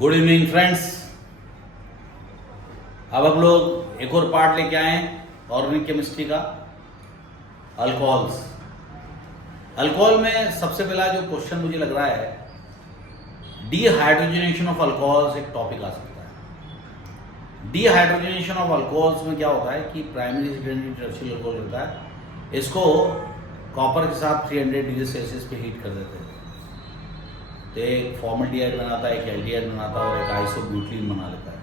Good evening friends. अब हम लोग एक और पार्ट लेके आए हैं ऑर्गेनिक केमिस्ट्री का, अल्कोहल्स। अल्कोहल में सबसे पहला जो क्वेश्चन मुझे लग रहा है, डीहाइड्रोजनेशन ऑफ अल्कोहल्स एक टॉपिक आ सकता है। डीहाइड्रोजनेशन ऑफ अल्कोहल्स में क्या होता है कि प्राइमरी सेकेंडरी टर्शियरी अल्कोहल होता है, इसको कॉपर के साथ 300 डिग्री सेल्सियस पे हीट कर देते हैं तो एक फॉर्मल्डिहाइड बनाता है, एक एल्डिहाइड बनाता है और एक आइसोब्यूटीन बना लेता है,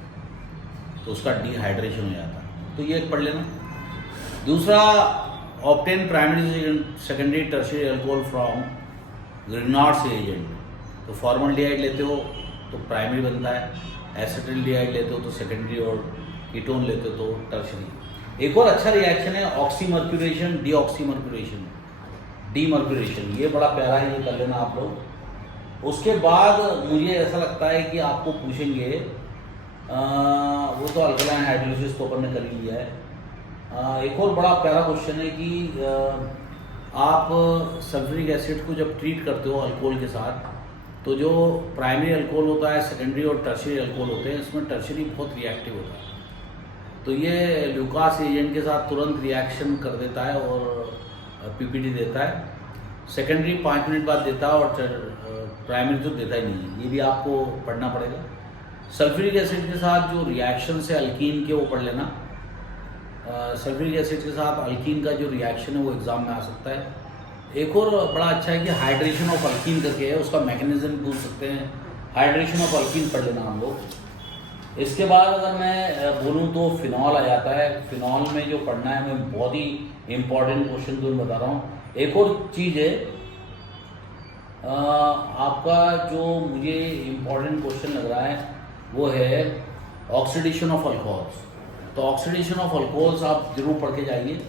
तो उसका डीहाइड्रेशन हो जाता है। तो ये एक पढ़ लेना। दूसरा, obtain primary secondary tertiary alcohol from Grignard's agent. तो फॉर्मल्डिहाइड लेते हो तो प्राइमरी बनता है, एसिटिल्डिहाइड लेते हो तो सेकेंडरी, और कीटोन लेते हो तो टर्शियरी। एक और अच्छा रिएक्शन है ऑक्सीमर्क्यूरेशन, डीऑक्सीमर्क्यूरेशन, डीमर्क्यूरेशन। ये बड़ा प्यारा है, ये कर लेना आप लोग। उसके बाद मुझे ऐसा लगता है कि आपको पूछेंगे, वो तो अल्कलाइन हाइड्रोलिसिस तो अपन ने कर ही लिया है। एक और बड़ा प्यारा क्वेश्चन है कि आप सल्फ्यूरिक एसिड को जब ट्रीट करते हो अल्कोहल के साथ, तो जो प्राइमरी अल्कोहल होता है, सेकेंडरी और टर्शियरी अल्कोहल होते हैं, इसमें टर्शियरी बहुत रिएक्टिव होता है, तो ये ल्यूकास एजेंट के साथ तुरंत रिएक्शन कर देता है और पीपीटी देता है। सेकेंडरी 5 मिनट बाद देता है और प्राइमरी तो देता ही नहीं है, ये भी आपको पढ़ना पड़ेगा। सल्फ्यूरिक एसिड के साथ जो रिएक्शन है अल्कीन के, वो पढ़ लेना। सल्फ्यूरिक एसिड के साथ अल्कीन का जो रिएक्शन है वो एग्जाम में आ सकता है। एक और बड़ा अच्छा है कि हाइड्रेशन ऑफ अल्कीन करके है, उसका मैकेनिज्म पूछ सकते हैं। हाइड्रेशन ऑफ अल्कीन पढ़ लेना हम लोग। इसके बाद अगर मैं बोलूँ तो फिनॉल आ जाता है। फिनॉल में जो पढ़ना है, मैं बहुत ही इंपॉर्टेंट क्वेश्चन तो बता रहा हूँ। एक और चीज़ है, आपका जो मुझे इम्पॉर्टेंट क्वेश्चन लग रहा है वो है ऑक्सीडेशन ऑफ अल्कोहल्स। तो ऑक्सीडेशन ऑफ अल्कोहल्स आप जरूर पढ़ के जाइए।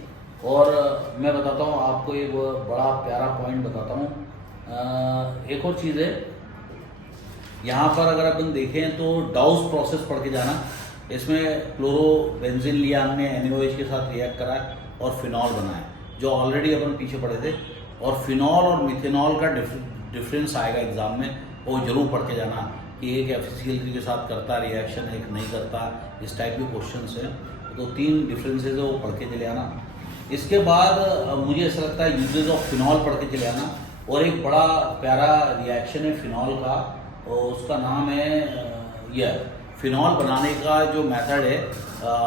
और मैं बताता हूँ आपको एक बड़ा प्यारा पॉइंट बताता हूँ। एक और चीज़ है, यहाँ पर अगर अपन देखें तो डाउस प्रोसेस पढ़ के जाना। इसमें क्लोरोबेंजीन लिया हमने, NaOH के साथ रिएक्ट करा है और फिनॉल बना है, जो ऑलरेडी अपन पीछे पढ़े थे। और फिनॉल और मिथेनॉल का डिफरेंस आएगा एग्जाम में, वो जरूर पढ़ के जाना कि एक FeCl3 के साथ करता रिएक्शन, एक नहीं करता, इस टाइप के क्वेश्चंस हैं। तो 3 डिफरेंसेस है, वो पढ़ के चले आना। इसके बाद मुझे ऐसा लगता है यूजेस ऑफ फिनॉल पढ़ के चले आना। और एक बड़ा प्यारा रिएक्शन है फिनॉल का, और उसका नाम है यह फिनॉल बनाने का जो मेथड है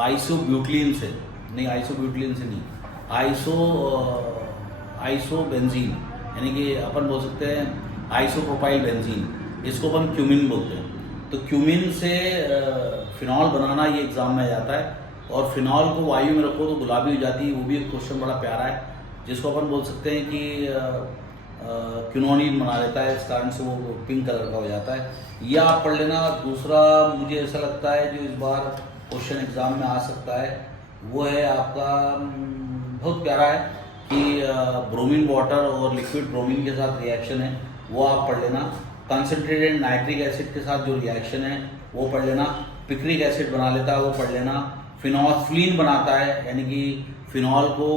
आइसोब्यूटीन से नहीं, आइसोब्यूटीन से नहीं, आइसोबेंजीन, यानी कि अपन बोल सकते हैं आइसोप्रोपाइल बेंजीन, इसको अपन क्यूमिन बोलते हैं। तो क्यूमिन से फिनॉल बनाना ये एग्जाम में आ जाता है। और फिनॉल को वायु में रखो तो गुलाबी हो जाती है, वो भी एक क्वेश्चन बड़ा प्यारा है, जिसको अपन बोल सकते हैं कि क्यूनोनिन बना लेता है, इस कारण से वो पिंक कलर का हो जाता है। यह आप पढ़ लेना। दूसरा मुझे ऐसा लगता है जो इस बार क्वेश्चन एग्जाम में आ सकता है, वो है आपका बहुत प्यारा है कि ब्रोमीन वाटर और लिक्विड ब्रोमीन के साथ रिएक्शन है, वो आप पढ़ लेना। कंसनट्रेटेड नाइट्रिक एसिड के साथ जो रिएक्शन है वो पढ़ लेना। पिक्रिक एसिड बना लेता है, वो पढ़ लेना। फिनोल्फिन बनाता है, यानी कि फिनॉल को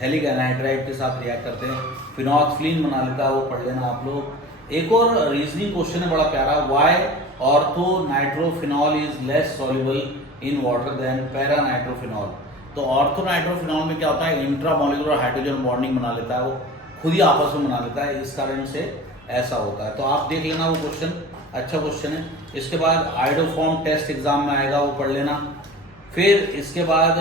थैलिक एनाहाइड्राइड के साथ रिएक्ट करते हैं, फिनोल्फिन बना लेता है, वो पढ़ लेना आप लोग। एक और रीजनिंग क्वेश्चन है बड़ा प्यारा, why ortho nitrophenol is less soluble in water than para nitrophenol. तो ऑर्थो नाइट्रोफिनॉल में क्या होता है, इंट्रामोलिकुलर हाइड्रोजन बॉन्डिंग बना लेता है, वो खुद ही आपस में बना लेता है, इस कारण से ऐसा होता है। तो आप देख लेना, वो क्वेश्चन अच्छा क्वेश्चन है। इसके बाद आइडोफॉर्म टेस्ट एग्जाम में आएगा, वो पढ़ लेना। फिर इसके बाद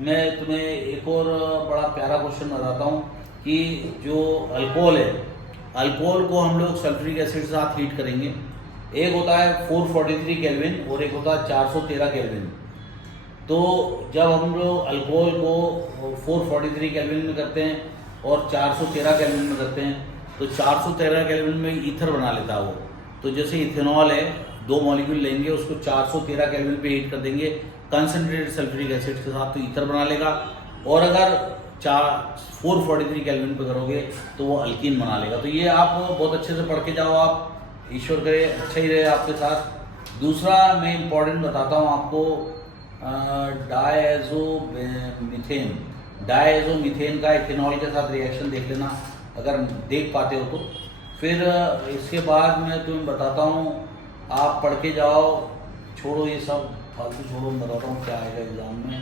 मैं तुम्हें एक और बड़ा प्यारा क्वेश्चन बताता हूँ कि जो अल्कोहल है, अल्कोहल को हम लोग सल्फ्यूरिक एसिड के साथ हीट करेंगे। एक होता है 443 केल्विन और एक होता है 413 केल्विन। तो जब हम लोग अल्कोहल को 443 केल्विन में करते हैं और 413 केल्विन में करते हैं, तो 413 केल्विन में ईथर बना लेता है वो। तो जैसे इथेनॉल है, 2 मॉलिक्यूल लेंगे, उसको 413 केल्विन पे हीट कर देंगे कंसनट्रेटेड सल्फ्यूरिक एसिड के साथ, तो ईथर बना लेगा। और अगर 443 केल्विन पे करोगे तो वो अल्कीन बना लेगा। तो ये आप बहुत अच्छे से पढ़ के जाओ आप, ईश्वर करे अच्छा ही रहे आपके साथ। दूसरा मैं इम्पॉर्टेंट बताता हूँ आपको, डायएजोमीथेन का इथेनॉल के साथ रिएक्शन देख लेना अगर देख पाते हो तो। फिर इसके बाद मैं तुम्हें बताता हूँ आप पढ़ के जाओ, छोड़ो ये सब फालतू, छोड़ो। मैं बताता हूँ क्या आएगा एग्जाम में।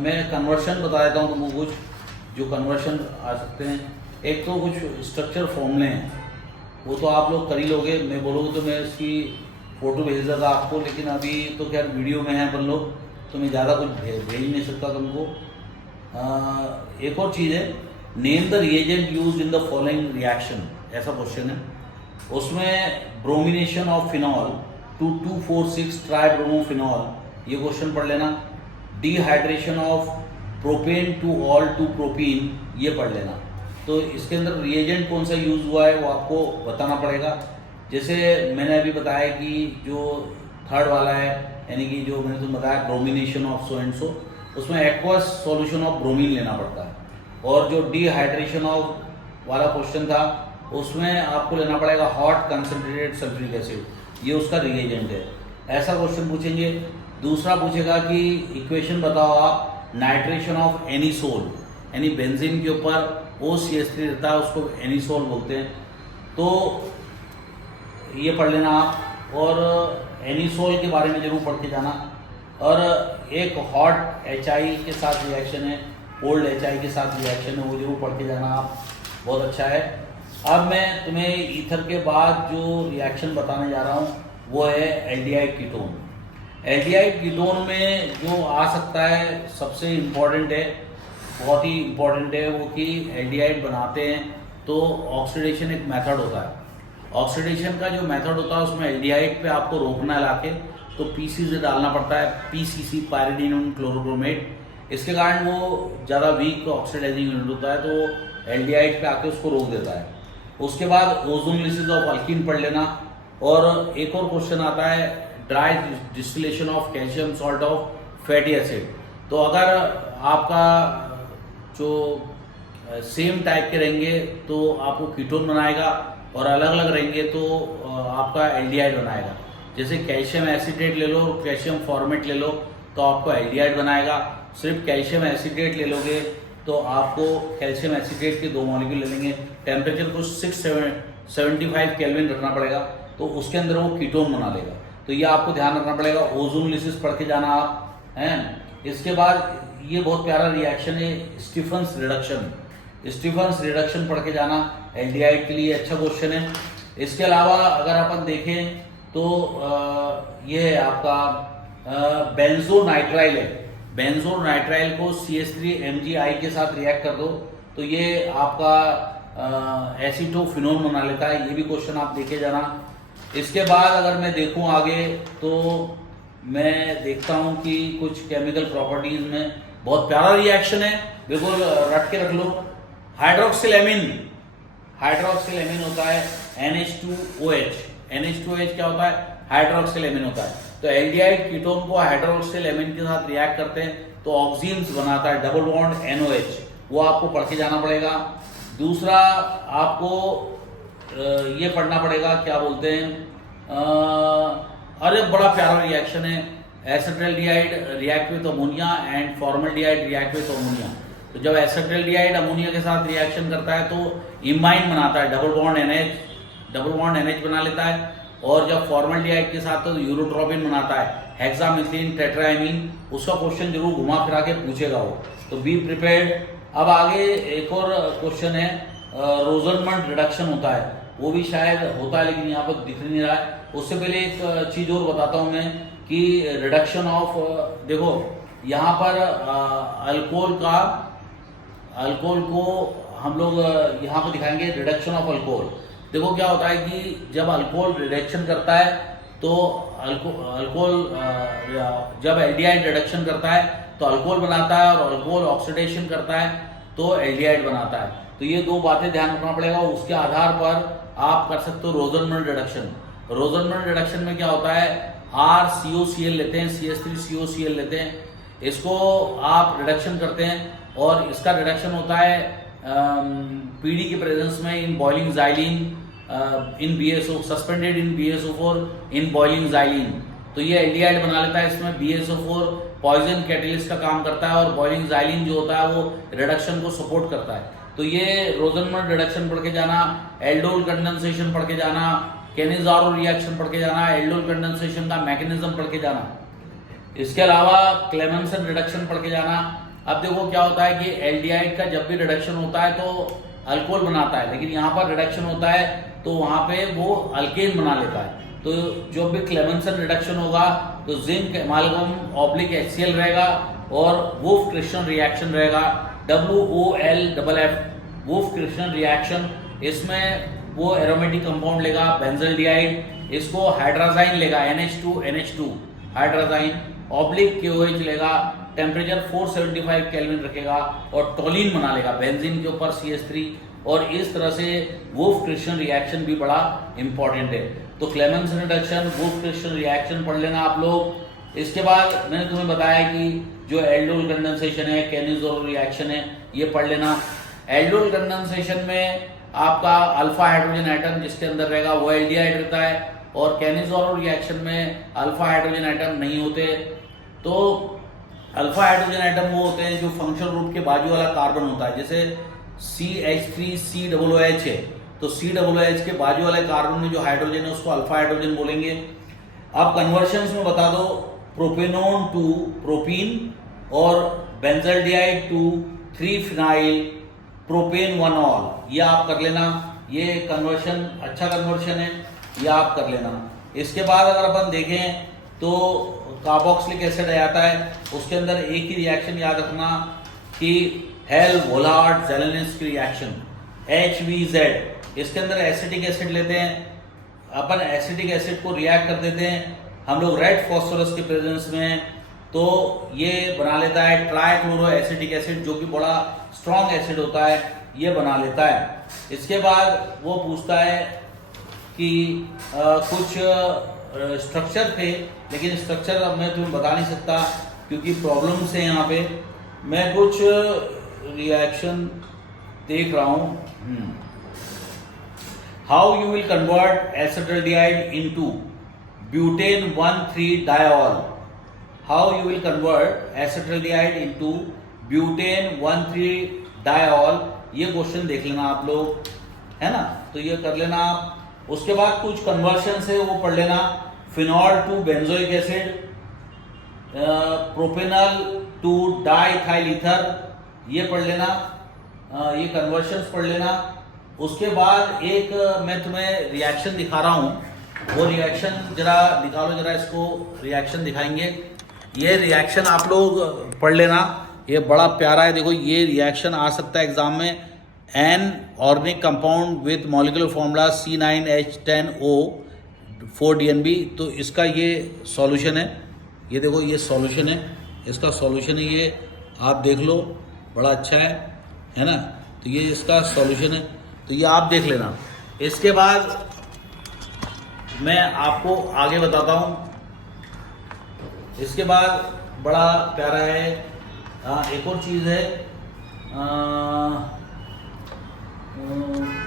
मैं कन्वर्शन बता देता हूँ तुमको कुछ जो कन्वर्शन आ सकते हैं। एक तो कुछ स्ट्रक्चर फॉर्मूले हैं, वो तो आप लोग कर ही लोगे, मैं बोलोगे तो मैं इसकी फ़ोटो भेज देता आपको, लेकिन अभी तो खैर वीडियो में है अपन लोग, तो मैं ज़्यादा कुछ भेज नहीं सकता तुमको। एक और चीज़ है, name the reagent use in the following reaction, ऐसा क्वेश्चन है। उसमें bromination of phenol to 2,4,6 tribromophenol, ये क्वेश्चन पढ़ लेना। Dehydration of propane to all 2 propene, ये पढ़ लेना। तो इसके अंदर रिएजेंट कौन सा यूज हुआ है वो आपको बताना पड़ेगा। जैसे मैंने अभी बताया कि जो थर्ड वाला है, यानी कि जो मैंने तुम्हें बताया bromination of so and so, उसमें एक्वस सॉल्यूशन ऑफ ब्रोमीन लेना पड़ता है। और जो डिहाइड्रेशन ऑफ वाला क्वेश्चन था, उसमें आपको लेना पड़ेगा हॉट कंसंट्रेटेड सल्फ्यूरिक एसिड, ये उसका रिएजेंट है। ऐसा क्वेश्चन पूछेंगे। दूसरा पूछेगा कि इक्वेशन बताओ आप नाइट्रेशन ऑफ एनिसोल, यानी बेंजीन के ऊपर OCH3 रहता है, उसको एनिसोल बोलते हैं, तो ये पढ़ लेना आप। और एनिसोल के बारे में जरूर पढ़ के जाना। और एक हॉट HI के साथ रिएक्शन है, कोल्ड HI के साथ रिएक्शन है, वो जरूर पढ़ के जाना आप, बहुत अच्छा है। अब मैं तुम्हें ईथर के बाद जो रिएक्शन बताने जा रहा हूँ वो है एल्डिहाइड कीटोन। एल्डिहाइड कीटोन में जो आ सकता है सबसे इम्पॉर्टेंट है, बहुत ही इम्पॉर्टेंट है वो, कि एल्डिहाइड बनाते हैं तो ऑक्सीडेशन एक मेथड होता है। ऑक्सीडेशन का जो मेथड होता है उसमें एल्डिहाइड पे आपको रोकना है लाके, तो PCZ डालना पड़ता है, PCC पायरिडीन क्लोरोब्रोमेट। इसके कारण वो ज़्यादा वीक ऑक्सीडाइजिंग यूनिट होता है, तो एल्डिहाइड पे आके उसको रोक देता है। उसके बाद ओजोनलिसिस ऑफ अल्कीन पढ़ लेना। और एक और क्वेश्चन आता है dry distillation of calcium salt of fatty acid. तो अगर आपका जो सेम टाइप के रहेंगे तो आपको कीटोन बनाएगा, और अलग अलग रहेंगे तो आपका एल्डिहाइड बनाएगा। जैसे कैल्शियम एसिडेट ले लो, कैल्शियम फॉर्मेट ले लो, तो आपको एल्डिहाइड बनाएगा। सिर्फ कैल्शियम एसिडेट ले लोगे तो आपको कैल्शियम एसिडेट के 2 मॉलिक्यूल ले लेंगे, टेम्परेचर को 675 केल्विन रखना पड़ेगा, तो उसके अंदर वो कीटोन बना लेगा। तो ये आपको ध्यान रखना पड़ेगा। ओजोनलिसिस पढ़ के जाना आप, हैं। इसके बाद ये बहुत प्यारा रिएक्शन है स्टीफन्स रिडक्शन, स्टीफन्स रिडक्शन पढ़ के जाना, एल्डिहाइड के लिए अच्छा क्वेश्चन है। इसके अलावा अगर अपन देखें तो ये है आपका बेंजोनाइट्राइल है। बेंजोनाइट्राइल को CH3MgI के साथ रिएक्ट कर दो तो ये आपका एसीटोफिनोल बना लेता है, ये भी क्वेश्चन आप देखे जाना। इसके बाद अगर मैं देखूं आगे तो मैं देखता हूं कि कुछ केमिकल प्रॉपर्टीज में बहुत प्यारा रिएक्शन है, बिल्कुल रट के रख लो। हाइड्रोक्सिलेमिन, हाइड्रोक्सिलेमिन होता है NH2OH। NH2OH क्या होता है? हाइड्रोक्सिलेमिन होता है। तो एल्डिहाइड कीटोन को हाइड्रोक्सिलेमिन के साथ रिएक्ट करते हैं तो ऑक्सीन्स बनाता है, डबल बॉन्ड NOH, वो आपको पढ़ के जाना पड़ेगा। दूसरा आपको ये पढ़ना पड़ेगा, क्या बोलते हैं, अरे बड़ा प्यारा रिएक्शन है, acetaldehyde react with ammonia and formaldehyde react with ammonia. तो जब एसिटाल्डिहाइड अमोनिया के साथ रिएक्शन करता है तो इमाइन बनाता है, डबल बॉन्ड NH बना लेता है। और जब फॉर्मल्डिहाइड के साथ तो यूरोट्रोपिन बनाता है, हेक्सामिथिलीन टेट्राएमीन। उसका क्वेश्चन जरूर घुमा फिरा के पूछेगा वो, तो बी प्रिपेयर्ड। अब आगे एक और क्वेश्चन है, रोजनमंड रिडक्शन होता है, वो भी शायद होता है लेकिन यहाँ पर दिख नहीं रहा है। उससे पहले एक चीज और बताता हूँ मैं कि रिडक्शन ऑफ, देखो यहाँ पर अल्कोहल को हम लोग यहाँ पर दिखाएंगे रिडक्शन ऑफ अल्कोहल। देखो क्या होता है कि जब अल्कोहल रिडक्शन करता है तो अल्कोहल जब एल्डिहाइड रिडक्शन करता है तो अल्कोहल बनाता है, और अल्कोहल ऑक्सीडेशन करता है तो एल्डिहाइड बनाता है। तो ये 2 बातें ध्यान रखना पड़ेगा, उसके आधार पर आप कर सकते हो रोजनमंड रिडक्शन। रोजनमंड रिडक्शन में क्या होता है, RCOCl लेते हैं, CH3COCl लेते हैं, इसको आप रिडक्शन करते हैं, और इसका रिडक्शन होता है PD के प्रेजेंस में in boiling xylene in BSO, suspended in BSO4 in boiling xylene. तो ये एल्डिहाइड बना लेता है। इसमें BSO4 पॉइजन कैटलिस्ट का काम करता है, और बॉइलिंग जाइलिन जो होता है वो रिडक्शन को सपोर्ट करता है। तो ये रोजनमंड रिडक्शन पढ़ के जाना, एल्डोल कंडेंसेशन पढ़ के जाना, कैनिज़ारो रिएक्शन पढ़ के जाना, एल्डोल कंडेंसेशन का मैकेनिज्म पढ़ के जाना, इसके अलावा क्लेमेंसन रिडक्शन पढ़ के जाना। अब देखो क्या होता है कि एल्डिहाइड का जब भी रिडक्शन होता है तो अल्कोहल बनाता है, लेकिन यहाँ पर रिडक्शन होता है तो वहां पे वो अल्केन बना लेता है। तो जब भी क्लेमेंसन रिडक्शन होगा तो जिंक एमालगम ऑब्लिक HCl रहेगा और वुल्फ क्रिस्टन रिएक्शन रहेगा, WOLFF वुल्फ क्रिस्टन रिएक्शन। इसमें वो एरोमेटिक कंपाउंड लेगा बेंजल्डिहाइड, इसको हाइड्राजाइन लेगा NH2 हाइड्राजाइन, ऑब्लिक KOH लेगा, टेम्परेचर 475 केल्विन रखेगा और टोलिन बना लेगा बेंजीन के ऊपर CH3। और इस तरह से वुल्फ क्रिस्टन रिएक्शन भी बड़ा इंपॉर्टेंट है। तो क्लेमेंसन रिडक्शन, वुल्फ क्रिस्टन रिएक्शन पढ़ लेना आप लोग। इसके बाद मैंने तुम्हें बताया कि जो एल्डोल कंडेंसेशन है, कैनिज़ारो रिएक्शन है, ये पढ़ लेना। एल्डोल कंडेंसेशन में आपका अल्फा हाइड्रोजन एटम जिसके अंदर रहेगा वो एल्डिहाइड रहता है, और कैनिज़ारो रिएक्शन में अल्फा हाइड्रोजन एटम नहीं होते। तो अल्फा हाइड्रोजन एटम वो होते हैं जो फंक्शनल ग्रुप के बाजू वाला कार्बन होता है, जैसे CH3COOH है, तो COOH के बाजू वाले कार्बन में जो हाइड्रोजन है उसको अल्फा हाइड्रोजन बोलेंगे। अब कन्वर्शंस में बता दो, प्रोपेनोन टू प्रोपीन और बेंजल्डिहाइड टू 3-फिनाइल प्रोपेन 1-ऑल, ये आप कर लेना। ये कन्वर्शन अच्छा कन्वर्शन है, ये आप कर लेना। इसके बाद अगर अपन देखें तो कार्बोक्सिलिक एसिड आता है, उसके अंदर एक ही रिएक्शन याद रखना कि हेल-वोलार्ड ज़ेलेनिस्की रिएक्शन HVZ। इसके अंदर एसिटिक एसिड लेते हैं अपन, एसिटिक एसिड को रिएक्ट कर देते हैं हम लोग रेड फॉस्फोरस के प्रेजेंस में, तो ये बना लेता है ट्राइक्लोरो एसिटिक एसिड, जो कि बड़ा स्ट्रॉन्ग एसिड होता है, ये बना लेता है। इसके बाद वो पूछता है कि कुछ स्ट्रक्चर थे, लेकिन स्ट्रक्चर अब मैं तुम्हें बता नहीं सकता क्योंकि प्रॉब्लम्स है यहाँ पे। मैं कुछ रिएक्शन देख रहा हूँ। How you will convert acetaldehyde into butane 1,3-डायऑल। How you will convert acetaldehyde into butane 1,3-डायऑल, ये क्वेश्चन देख लेना आप लोग, है ना, तो ये कर लेना आप। उसके बाद कुछ कन्वर्शन है वो पढ़ लेना, phenol to benzoic acid, propanal to diethyl ether, ये पढ़ लेना, ये कन्वर्शंस पढ़ लेना। उसके बाद एक मैं तुम्हें रिएक्शन दिखा रहा हूँ, वो रिएक्शन जरा निकालो, जरा इसको रिएक्शन दिखाएंगे। ये रिएक्शन आप लोग पढ़ लेना, ये बड़ा प्यारा है। देखो ये रिएक्शन आ सकता है एग्जाम में, an organic compound with molecular formula C9H10O 4DNB। तो इसका ये सॉल्यूशन है, ये देखो ये सॉल्यूशन है, इसका सॉल्यूशन है, ये आप देख लो, बड़ा अच्छा है ना। तो ये इसका सॉल्यूशन है, तो ये आप देख लेना। इसके बाद मैं आपको आगे बताता हूँ। इसके बाद बड़ा प्यारा है, एक और चीज़ है,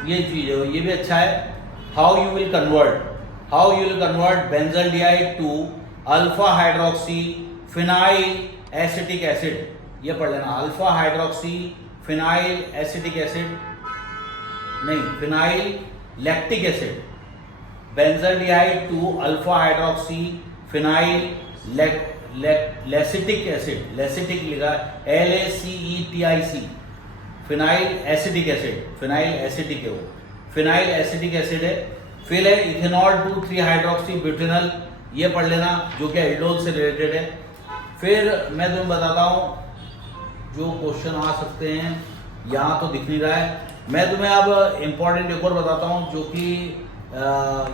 ये चीज़ है, ये भी अच्छा है। How you will convert benzaldehyde to alpha hydroxy phenyl acetic acid, ये पढ़ लेना। Alpha hydroxy phenyl acetic acid नहीं, phenyl lactic acid, benzaldehyde to alpha hydroxy phenyl lacetic acid, lacetic लिखा LACETIC, phenyl acetic acid, phenyl acetic है वो, phenyl acetic acid है। फिर है इथेनॉल टू 3-हाइड्रोक्सी ब्यूटेनल, ये पढ़ लेना, जो कि एल्डोल से रिलेटेड है। फिर मैं तुम्हें बताता हूँ जो क्वेश्चन आ सकते हैं, यहाँ तो दिख नहीं रहा है। मैं तुम्हें अब इम्पोर्टेंट एक और बताता हूँ जो कि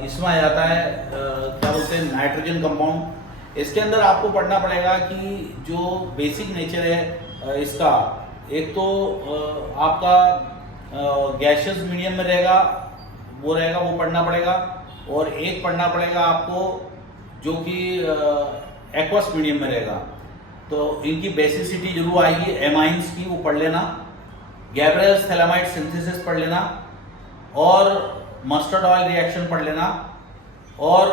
इसमें आ जाता है, क्या बोलते हैं, नाइट्रोजन कंपाउंड। इसके अंदर आपको पढ़ना पड़ेगा कि जो बेसिक नेचर है इसका, एक तो आपका गैशियस मीडियम में रहेगा, वो पढ़ना पड़ेगा, और एक पढ़ना पड़ेगा आपको जो कि एक्वस मीडियम में रहेगा। तो इनकी बेसिसिटी जरूर आएगी, एमाइंस की, वो पढ़ लेना। गैब्रियल्स थैलामाइड सिंथेसिस पढ़ लेना, और मस्टर्ड ऑयल रिएक्शन पढ़ लेना, और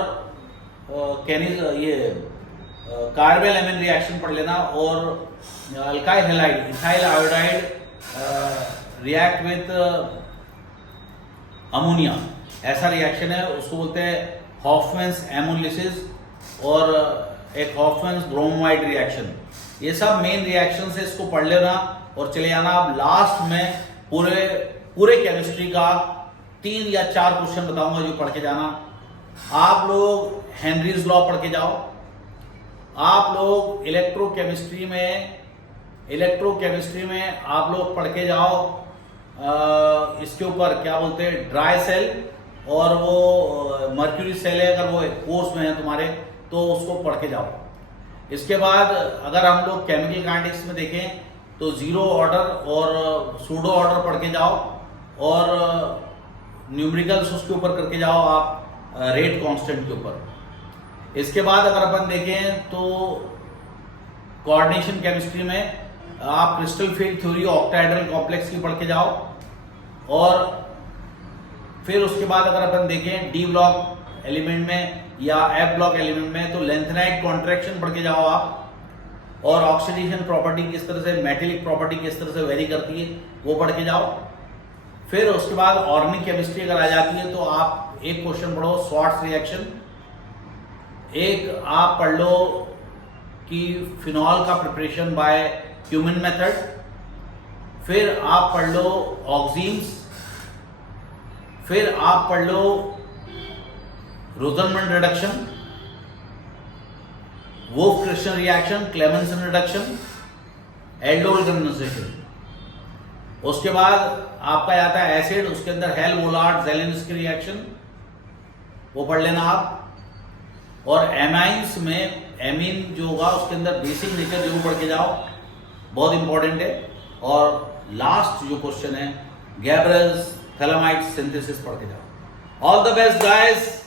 कार्बेल एमिन रिएक्शन पढ़ लेना, और alkyl halide ethyl iodide react with ammonia, ऐसा रिएक्शन है, उसको बोलते हैं हॉफमैन्स एमोलिसिस और एक हॉफमैन्स ब्रोमाइड रिएक्शन। ये सब मेन रिएक्शन है, इसको पढ़ लेना और चले जाना। अब लास्ट में पूरे केमिस्ट्री का 3 या 4 क्वेश्चन बताऊंगा जो पढ़ के जाना। आप लोग हेनरीज लॉ पढ़ के जाओ। आप लोग इलेक्ट्रोकेमिस्ट्री में आप लोग पढ़ के जाओ इसके ऊपर क्या बोलते हैं, ड्राई सेल और वो मर्क्यूरी सेल है, अगर वो कोर्स में है तुम्हारे तो उसको पढ़ के जाओ। इसके बाद अगर हम लोग केमिकल काइनेटिक्स में देखें तो जीरो ऑर्डर और सूडो ऑर्डर पढ़ के जाओ और न्यूमेरिकल्स उसके ऊपर करके जाओ आप रेट कांस्टेंट के ऊपर। इसके बाद अगर अपन देखें तो कोऑर्डिनेशन केमिस्ट्री में आप crystal field theory octahedral complex की पढ़ के जाओ। और फिर उसके बाद अगर अपन देखें डी ब्लॉक एलिमेंट में या एफ ब्लॉक एलिमेंट में तो लेंथेनाइट कॉन्ट्रैक्शन पढ़ के जाओ आप। और ऑक्सीडेशन प्रॉपर्टी किस तरह से, मेटेलिक प्रॉपर्टी किस तरह से वेरी करती है वो पढ़ के जाओ। फिर उसके बाद ऑर्गेनिक केमिस्ट्री अगर आ जाती है तो आप एक क्वेश्चन पढ़ो स्वार्ट्ज रिएक्शन, एक आप पढ़ लो कि फिनॉल का प्रिपरेशन बाय क्यूमिन मेथड, फिर आप पढ़ लो ऑक्सीन्स, फिर आप पढ़ लो Rosenmund reduction, Wolff Kishner reaction, Clemmensen reduction, aldol condensation. उसके बाद आपका आता है एसिड, उसके अंदर हेल-वोलार्ड-ज़ेलेंस्की रिएक्शन, वो पढ़ लेना आप। और एमाइंस में एमीन जो होगा उसके अंदर बेसिक नेचर जरूर पढ़ के जाओ, बहुत इंपॉर्टेंट है। और लास्ट जो क्वेश्चन है गैब्रेल्स थैलामाइड सिंथेसिस पढ़ के जाओ। All the best guys.